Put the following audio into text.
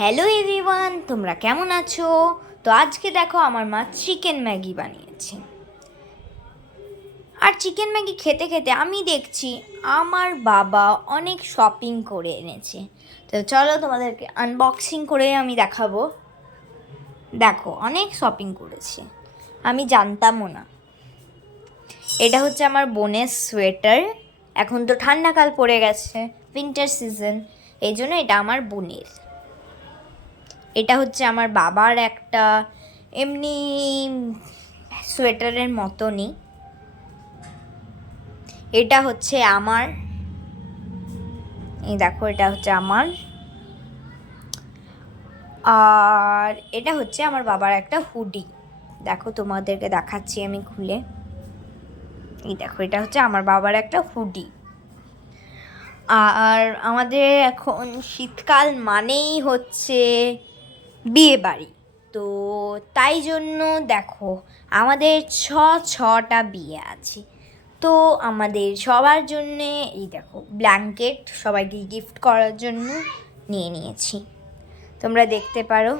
Hello everyone, তোমরা কেমন আছো? তো আজকে দেখো আমার মা চিকেন ম্যাগি বানিয়েছে। আর চিকেন ম্যাগি খেতে খেতে আমি দেখছি আমার বাবা অনেক শপিং করে এনেছে। তো চলো তোমাদেরকে আনবক্সিং করে আমি দেখাবো। দেখো অনেক শপিং করেছে, আমি জানতামও না। এটা হচ্ছে আমার বোনের সোয়েটার। এখন তো ঠান্ডাকাল পড়ে গেছে, উইন্টার সিজন, এই জন্য এটা আমার বোনের। এটা হচ্ছে আমার বাবার একটা এমনি সোয়েটারের মতনই। এটা হচ্ছে আমার, এই দেখো এটা হচ্ছে আমার। আর এটা হচ্ছে আমার বাবার একটা হুডি। দেখো তোমাদেরকে দেখাচ্ছি আমি খুলে। এই দেখো এটা হচ্ছে আমার বাবার একটা হুডি। আর আমাদের এখন শীতকাল মানেই হচ্ছে বিয়ে বাড়ি। তো তাই জন্য দেখো আমাদের ছটা বিয়ে আছে। তো আমাদের সবার জন্যে এই দেখো ব্ল্যাঙ্কেট সবাইকে গিফট করার জন্য নিয়ে নিয়েছি, তোমরা দেখতে পারো।